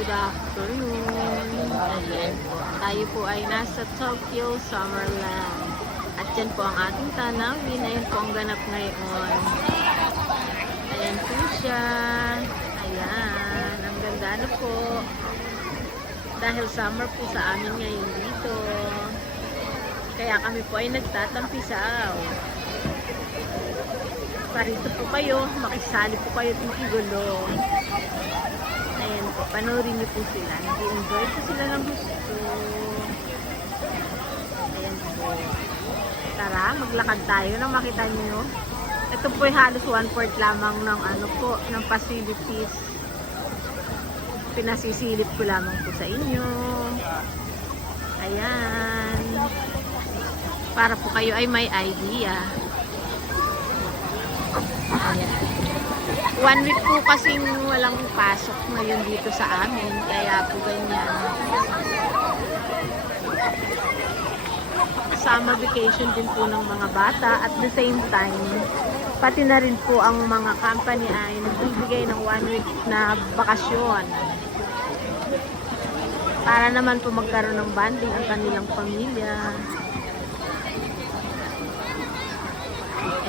Good afternoon. Ayan. Tayo po ay nasa Tokyo Summerland. At yan po ang ating tanawin. Ayan po ang ganap ngayon. Ayan po siya. Ayan. Ang ganda na po. Dahil summer po sa amin ngayon dito. Kaya kami po ay nagtatampisaw. Parito po kayo. Makisali po kayo ng igulo. Ayan po, panoorin niyo po sila. Nag-enjoy po sila ng gusto. Ayan po. Tara, maglakad tayo nang makita niyo. Ito po ay halos 1/4 lamang ng ano po, ng facilities. Pinasisilip ko lamang po sa inyo. Ayan. Para po kayo ay may idea. Ayan. 1 week po kasing walang pasok ngayon dito sa amin. Kaya po ganyan. Summer vacation din po ng mga bata. At the same time, pati na rin po ang mga company ay nagbibigay ng 1 week na bakasyon. Para naman po magkaroon ng bonding ang kanilang pamilya.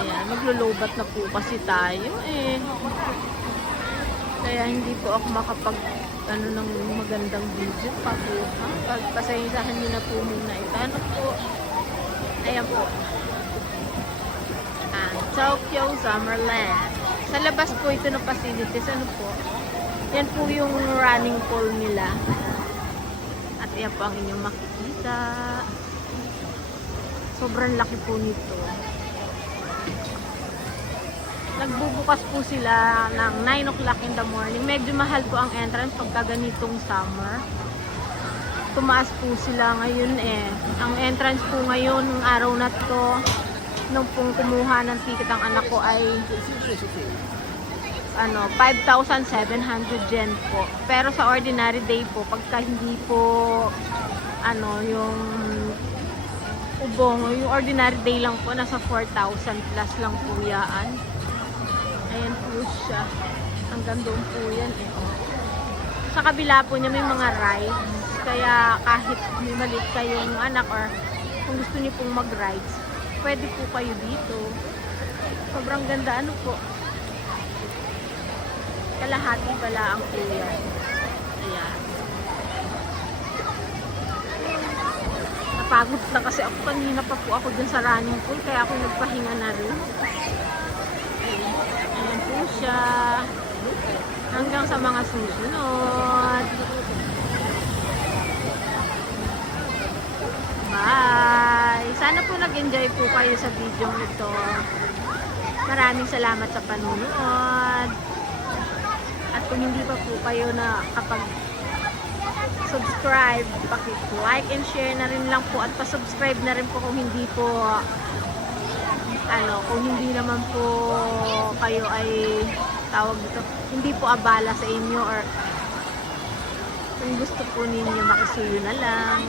Ayan, maglulubat na po kasi tayo eh. Kaya hindi po ako makapag ng magandang video pa po. Pagpasahisahan nyo na po muna ito. Ano po? Ayan po. Tokyo Summerland. Sa labas po ito ng facilities. Ano po? Yan po yung running pool nila. At yan po ang inyong makikita. Sobrang laki po nito. Nagbubukas po sila ng 9 o'clock in the morning. Medyo mahal po ang entrance pagka ganitong summer. Tumaas po sila ngayon eh. Ang entrance po ngayon, ng araw na to, nung pong kumuha ng ticket ang anak ko ay 5,700 yen po. Pero sa ordinary day po, pagka hindi po yung ubong, yung ordinary day lang po, nasa 4,000 plus lang po yaan. Ayan po siya. Hanggang doon po yan eh. Oh. Sa kabila po niya may mga rides. Kaya kahit may maliit kayong anak or kung gusto niyo pong mag-rides, pwede po kayo dito. Sobrang ganda. Ano po? Kalahati pala ang po yan. Ayan. Napagod na kasi ako. Kanina pa po ako dun sa running pool. Kaya ako nagpahinga na rin. Ayan po siya. Hanggang sa mga susunod. Bye! Sana po nag-enjoy po kayo sa video ito. Maraming salamat sa panunood. At kung hindi pa po kayo na kapag subscribe, paki-like and share na rin lang po at pa-subscribe na rin po kung hindi po kung hindi naman po kayo ay tawag dito, hindi po abala sa inyo or kung gusto po ninyo makisuyo na lang.